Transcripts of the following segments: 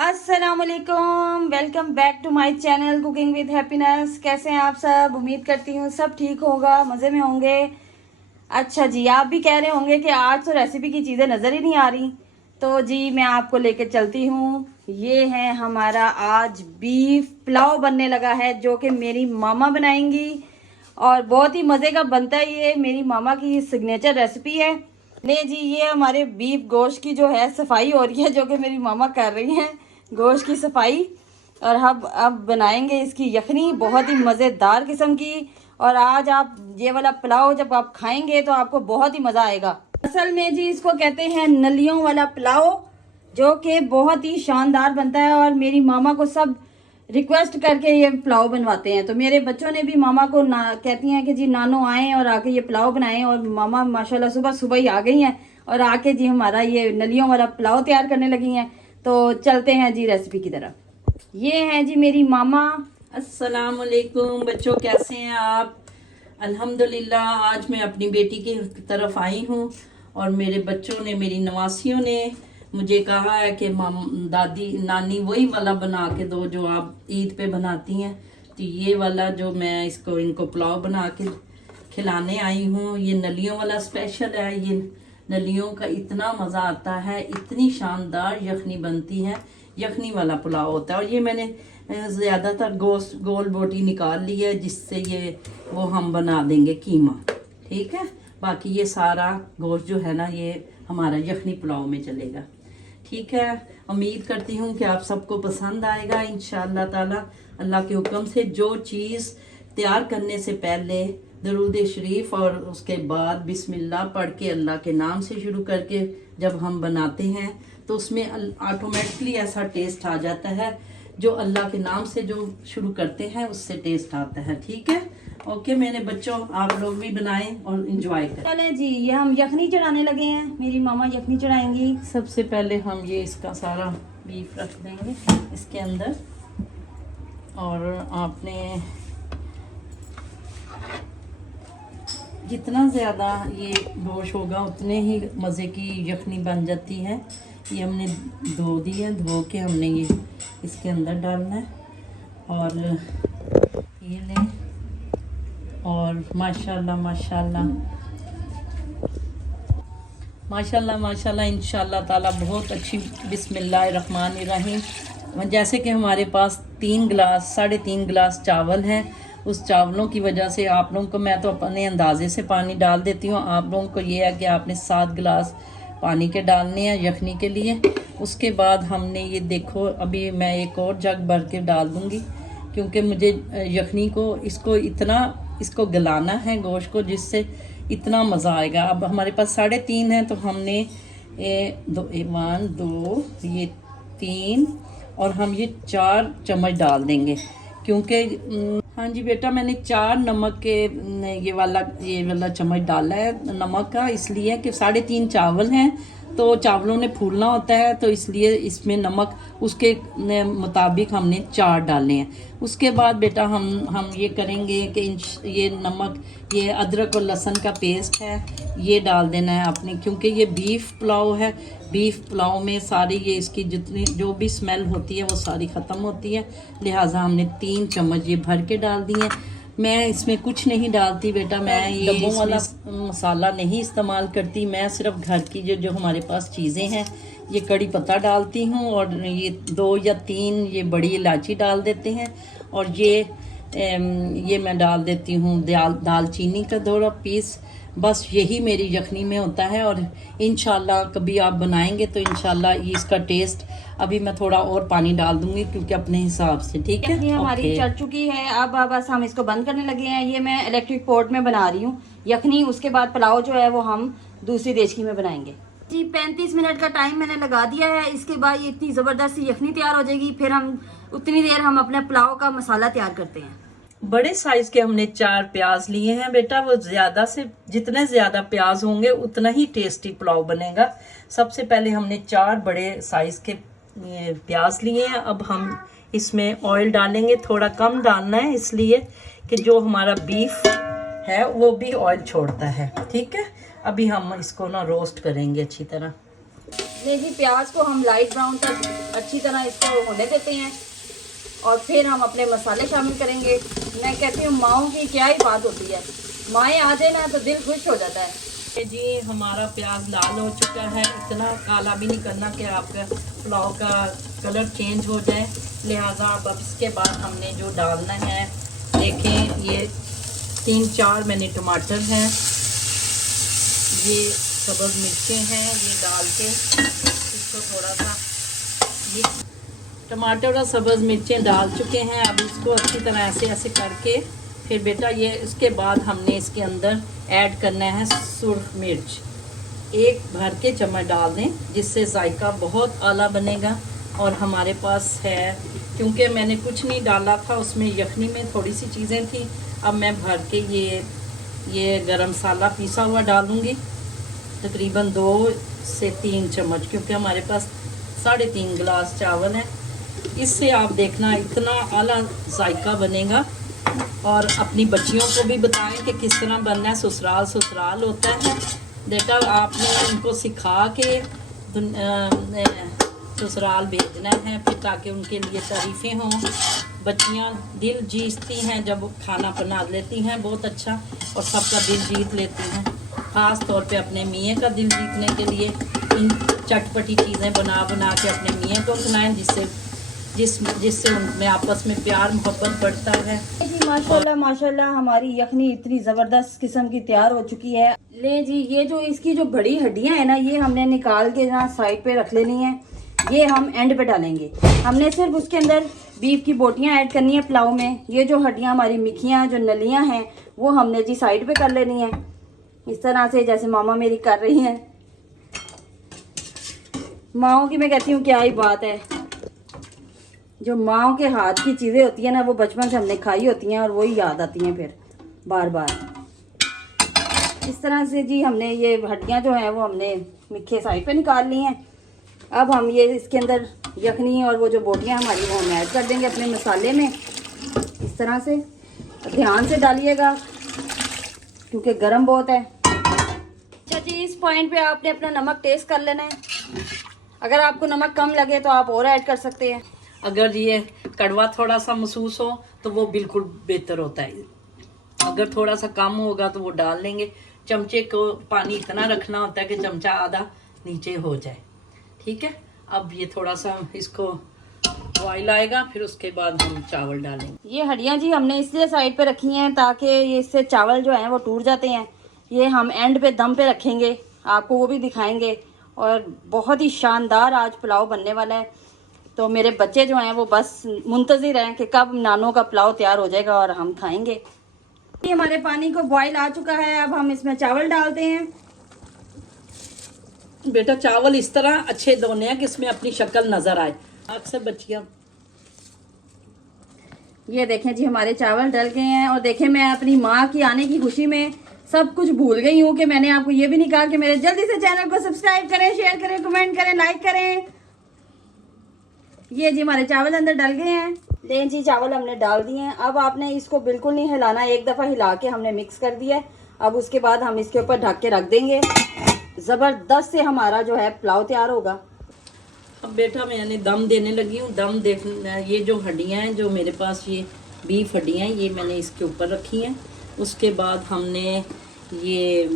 अस्सलामुअलैकुम, welcome back to my channel cooking with happiness. कैसे हैं आप सब? उम्मीद करती हूँ सब ठीक होगा, मज़े में होंगे। अच्छा जी, आप भी कह रहे होंगे कि आज तो रेसिपी की चीज़ें नज़र ही नहीं आ रही, तो जी मैं आपको लेके चलती हूँ। ये है हमारा आज बीफ पुलाव बनने लगा है, जो कि मेरी मामा बनाएंगी और बहुत ही मज़े का बनता है। ये मेरी मामा की सिग्नेचर रेसिपी है। ले जी, ये हमारे बीफ गोश्त की जो है सफाई हो रही है, जो कि मेरी मामा कर रही हैं गोश्त की सफाई। और अब बनाएंगे इसकी यखनी, बहुत ही मज़ेदार किस्म की। और आज आप ये वाला पुलाव जब आप खाएंगे तो आपको बहुत ही मज़ा आएगा। असल में जी इसको कहते हैं नलियों वाला पुलाव, जो कि बहुत ही शानदार बनता है। और मेरी मामा को सब रिक्वेस्ट करके ये पुलाव बनवाते हैं, तो मेरे बच्चों ने भी मामा को कहती हैं कि जी नानो आएँ और आके ये पुलाव बनाएं। और मामा माशाल्लाह सुबह सुबह ही आ गई हैं और आके जी हमारा ये नलियों वाला पुलाव तैयार करने लगी हैं। तो चलते हैं जी रेसिपी की तरफ। ये है जी मेरी मामा। अस्सलाम वालेकुम बच्चों, कैसे हैं आप? अल्हम्दुलिल्लाह, आज मैं अपनी बेटी की तरफ आई हूँ और मेरे बच्चों ने, मेरी नवासियों ने मुझे कहा है कि दादी नानी वही वाला बना के दो जो आप ईद पे बनाती हैं। तो ये वाला जो मैं इनको पुलाव बना के खिलाने आई हूँ, ये नलियों वाला स्पेशल है। ये नलियों का इतना मज़ा आता है, इतनी शानदार यखनी बनती है। यखनी वाला पुलाव होता है। और ये मैंने ज़्यादातर गोल बोटी निकाल ली है, जिससे ये वो हम बना देंगे कीमा। ठीक है, बाकी ये सारा गोश्त जो है ना, ये हमारा यखनी पुलाव में चलेगा। ठीक है, उम्मीद करती हूँ कि आप सबको पसंद आएगा इंशाअल्लाह ताला। अल्लाह के हुक्म से जो चीज़ तैयार करने से पहले दरूद शरीफ और उसके बाद बिस्मिल्लाह पढ़ के अल्लाह के नाम से शुरू करके जब हम बनाते हैं तो उसमें ऑटोमेटिकली ऐसा टेस्ट आ जाता है। जो अल्लाह के नाम से जो शुरू करते हैं उससे टेस्ट आता है। ठीक है, ओके मेरे बच्चों, आप लोग भी बनाएं और इंजॉय करें। चलें जी, ये हम यखनी चढ़ाने लगे हैं। मेरी मामा यखनी चढ़ाएंगी। सबसे पहले हम ये इसका सारा बीफ रख देंगे इसके अंदर। और आपने जितना ज़्यादा ये गोश्त होगा उतने ही मज़े की यखनी बन जाती है। ये हमने धो दी है, धो के हमने ये इसके अंदर डालना है। और ये लें और माशाल्लाह माशाल्लाह माशाल्लाह माशाल्लाह इंशाल्लाह ताला बहुत अच्छी। बिस्मिल्लाहिर्रहमानिर्रहीम। जैसे कि हमारे पास 3.5 गिलास चावल हैं, उस चावलों की वजह से आप लोगों को, मैं तो अपने अंदाजे से पानी डाल देती हूँ, आप लोगों को ये है कि आपने 7 गिलास पानी के डालने हैं यखनी के लिए। उसके बाद हमने ये देखो, अभी मैं एक और जग भर के डाल दूँगी, क्योंकि मुझे यखनी को इसको गलाना है गोश्त को, जिससे इतना मज़ा आएगा। अब हमारे पास 3.5 है, तो हमने 1 2 ये 3 और हम ये 4 चम्मच डाल देंगे, क्योंकि हाँ जी बेटा, मैंने 4 नमक के ये वाला चम्मच डाला है नमक का, इसलिए कि 3.5 चावल हैं तो चावलों ने फूलना होता है, तो इसलिए इसमें नमक उसके मुताबिक हमने 4 डाले हैं। उसके बाद बेटा हम ये करेंगे कि ये नमक, ये अदरक और लहसुन का पेस्ट है, ये डाल देना है आपने, क्योंकि ये बीफ पुलाव है। बीफ पुलाव में सारी ये इसकी जितनी जो भी स्मेल होती है वो सारी ख़त्म होती है, लिहाजा हमने 3 चम्मच ये भर के डाल दिए। मैं इसमें कुछ नहीं डालती बेटा, मैं ये डब्बों वाला मसाला नहीं इस्तेमाल करती। मैं सिर्फ घर की जो हमारे पास चीज़ें हैं, ये कड़ी पत्ता डालती हूँ और ये 2 या 3 ये बड़ी इलायची डाल देते हैं। और ये मैं डाल देती हूँ दालचीनी का 2 पीस। बस यही मेरी यखनी में होता है। और इंशाल्लाह कभी आप बनाएंगे तो इंशाल्लाह ये इसका टेस्ट, अभी मैं थोड़ा और पानी डाल दूंगी क्योंकि अपने हिसाब से। ठीक है, ये हमारी चढ़ चुकी है। अब बस हम इसको बंद करने लगे हैं। ये मैं इलेक्ट्रिक पोर्ट में बना रही हूँ यखनी। उसके बाद पुलाव जो है वो हम दूसरी देचकी में बनाएंगे जी। 35 मिनट का टाइम मैंने लगा दिया है। इसके बाद ये इतनी ज़बरदस्त यखनी तैयार हो जाएगी। फिर हम उतनी देर हम अपने पुलाव का मसाला तैयार करते हैं। बड़े साइज के हमने 4 प्याज लिए हैं बेटा। वो जितने ज्यादा प्याज होंगे उतना ही टेस्टी पुलाव बनेगा। सबसे पहले हमने 4 बड़े साइज के प्याज लिए हैं। अब हम इसमें ऑयल डालेंगे, थोड़ा कम डालना है इसलिए कि जो हमारा बीफ है वो भी ऑयल छोड़ता है। ठीक है, अभी हम इसको ना रोस्ट करेंगे अच्छी तरह। ये जी प्याज को हम लाइट ब्राउन तक अच्छी तरह इसको होने देते हैं और फिर हम अपने मसाले शामिल करेंगे। मैं कहती हूँ माओं की क्या ही बात होती है, माएँ आ जाए ना तो दिल खुश हो जाता है। ये जी हमारा प्याज लाल हो चुका है, इतना काला भी नहीं करना कि आपका पुलाव का कलर चेंज हो जाए। लिहाजा अब इसके बाद हमने जो डालना है, देखें ये 3-4 मैंने टमाटर हैं, ये सब्ज़ मिर्चें हैं, ये डाल के इसको थोड़ा सा मिक्स, टमाटर और सब्ज़ मिर्चें डाल चुके हैं। अब इसको अच्छी तरह ऐसे ऐसे करके फिर बेटा ये इसके बाद हमने इसके अंदर ऐड करना है सुर्ख मिर्च, 1 भर के चम्मच डाल दें, जिससे जायका बहुत आला बनेगा। और हमारे पास है, क्योंकि मैंने कुछ नहीं डाला था उसमें, यखनी में थोड़ी सी चीज़ें थी, अब मैं भर के ये गरम मसाला पीसा हुआ डालूँगी, तकरीबन 2 से 3 चम्मच, क्योंकि हमारे पास 3.5 गिलास चावल है। इससे आप देखना इतना आला जायका बनेगा। और अपनी बच्चियों को भी बताएं कि किस तरह बनना है। ससुराल ससुराल होता है बेटा, आपने उनको सिखा के ससुराल भेजना है, फिर ताकि उनके लिए तारीफ़ें हों। बच्चियां दिल जीतती हैं जब खाना बना लेती हैं बहुत अच्छा, और सबका दिल जीत लेती हैं। ख़ास तौर पे अपने मियाँ का दिल जीतने के लिए इन चटपटी चीज़ें बना बना के अपने मियाँ को खिलाएं, जिससे उनमें आपस में प्यार मोहब्बत बढ़ता है। जी माशाल्लाह माशाल्लाह, हमारी यखनी इतनी ज़बरदस्त किस्म की तैयार हो चुकी है। ले जी, ये जो इसकी जो बड़ी हड्डियां हैं ना, ये हमने निकाल के यहाँ साइड पे रख लेनी है। ये हम एंड पे डालेंगे। हमने सिर्फ उसके अंदर बीफ की बोटियां ऐड करनी है पुलाव में। ये जो हड्डियां हमारी मिखियां जो नलियां हैं वो हमने जी साइड पे कर लेनी है, इस तरह से जैसे मामा मेरी कर रही हैं। माओ की मैं कहती हूँ क्या ही बात है, जो माओ के हाथ की चीज़ें होती हैं ना, वो बचपन से हमने खाई होती हैं और वही याद आती हैं फिर बार बार। इस तरह से जी हमने ये हड्डियां जो हैं वो हमने मिखे साइड पे निकाल ली हैं। अब हम ये इसके अंदर यखनी और वो जो बोटियां हमारी वो हम ऐड कर देंगे अपने मसाले में, इस तरह से। ध्यान से डालिएगा क्योंकि गर्म बहुत है। अच्छा जी, इस पॉइंट पे आपने अपना नमक टेस्ट कर लेना है। अगर आपको नमक कम लगे तो आप और ऐड कर सकते हैं। अगर ये कड़वा थोड़ा सा महसूस हो तो वो बिल्कुल बेहतर होता है, अगर थोड़ा सा कम होगा तो वो डाल लेंगे। चमचे को पानी इतना रखना होता है कि चमचा आधा नीचे हो जाए, ठीक है। अब ये थोड़ा सा इसको बॉईल आएगा, फिर उसके बाद हम चावल डालेंगे। ये हड्डियां जी हमने इसलिए साइड पे रखी हैं ताकि ये इससे चावल जो हैं वो टूट जाते हैं। ये हम एंड पे दम पे रखेंगे, आपको वो भी दिखाएंगे। और बहुत ही शानदार आज पुलाव बनने वाला है, तो मेरे बच्चे जो हैं वो बस मुंतज़िर हैं कि कब नानों का पुलाव तैयार हो जाएगा और हम खाएंगे। ये हमारे पानी को बॉईल आ चुका है, अब हम इसमें चावल डालते हैं। बेटा चावल इस तरह अच्छे धोने हैं कि इसमें अपनी शक्ल नजर आए। अक्सर बच्चियां, ये देखें जी हमारे चावल डल गए हैं। और देखें, मैं अपनी माँ की आने की खुशी में सब कुछ भूल गई हूँ कि मैंने आपको ये भी नहीं कहा कि मेरे जल्दी से चैनल को सब्सक्राइब करें, शेयर करें, कमेंट करें, लाइक करें। ये जी हमारे चावल अंदर डल गए हैं। लें जी, चावल हमने डाल दिए हैं। अब आपने इसको बिल्कुल नहीं हिलाना, एक दफ़ा हिला के हमने मिक्स कर दिया है। अब उसके बाद हम इसके ऊपर ढक के रख देंगे। ज़बरदस्त से हमारा जो है पुलाव तैयार होगा। अब बेटा मैंने दम देने लगी हूँ। दम देख, ये जो हड्डियाँ हैं, जो मेरे पास ये बीफ हड्डियाँ हैं, ये मैंने इसके ऊपर रखी हैं। उसके बाद हमने ये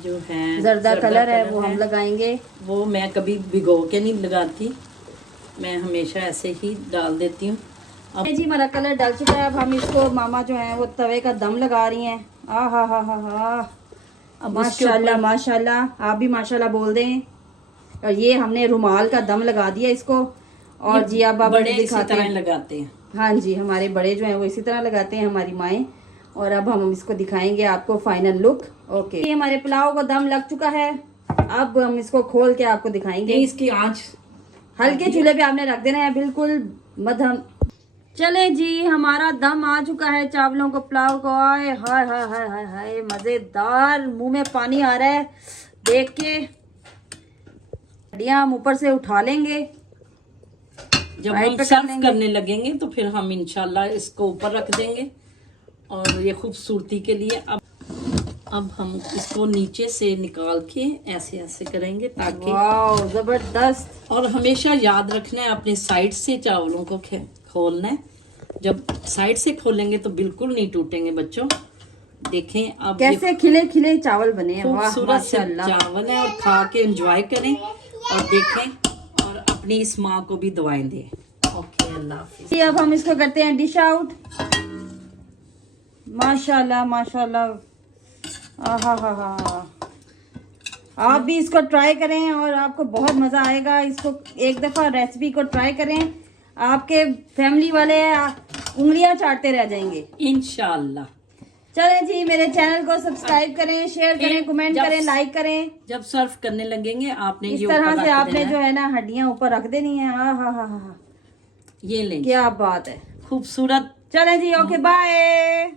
जो है जर्दा कलर है वो हम लगाएंगे। वो मैं कभी भिगो के नहीं लगाती, मैं हमेशा ऐसे ही डाल देती हूँ। अब जी हमारा कलर डल चुका है। अब हम इसको, मामा जो है वो तवे का दम लगा रही हैं। आ हा हा हा हा, अब माशाल्लाह माशाल्लाह, आप भी माशाल्लाह बोल दें। और ये हमने रुमाल का दम लगा दिया इसको। और जी अब बड़े इसी दिखाते तरह हैं। लगाते हैं। हाँ जी, हमारे बड़े जो हैं वो इसी तरह लगाते हैं, हमारी माएँ। और अब हम इसको दिखाएंगे आपको फाइनल लुक। ओके, ये हमारे पुलाव को दम लग चुका है। अब हम इसको खोल के आपको दिखाएंगे। इसकी आंच हल्के चूल्हे पे आपने रख देना है, बिल्कुल मध्यम। चले जी, हमारा दम आ चुका है चावलों को, पुलाव को। आए हाय हाय हाय हाय हाय, मजेदार, मुंह में पानी आ रहा है देख के। हड्डियां हम ऊपर से उठा लेंगे। जब हम सर्व करने लगेंगे तो फिर हम इंशाल्लाह इसको ऊपर रख देंगे। और ये खूबसूरती के लिए अब अब हम इसको नीचे से निकाल के ऐसे ऐसे करेंगे ताकि, वाह जबरदस्त। और हमेशा याद रखना है अपने साइड से चावलों को खोलना है। जब साइड से खोलेंगे तो बिल्कुल नहीं टूटेंगे बच्चों। देखें अब कैसे खिले खिले चावल बने हैं, वाह खूबसूरत से माशाल्लाह। चावल है, और खा के एंजॉय करें और देखें, और अपनी इस माँ को भी दुआएं दें। ओके, अल्लाह हाफिज। अब हम इसको करते हैं डिश आउट। माशाल्लाह माशाल्लाह, आहा हा हा। आप भी इसको ट्राई करें और आपको बहुत मज़ा आएगा। इसको एक दफ़ा रेसिपी को ट्राई करें, आपके फैमिली वाले उंगलियां चाटते रह जाएंगे इंशाल्लाह। चलें जी, मेरे चैनल को सब्सक्राइब करें, शेयर करें, कमेंट जब- करें, लाइक करें। जब सर्व करने लगेंगे आपने इस ये ऊपर तरह से रख आपने देना जो है ना हड्डियां ऊपर रख देनी है। हाँ हाँ हाँ हाँ, ये लेंगे, क्या बात है। खूबसूरत। चलें जी, ओके बाय।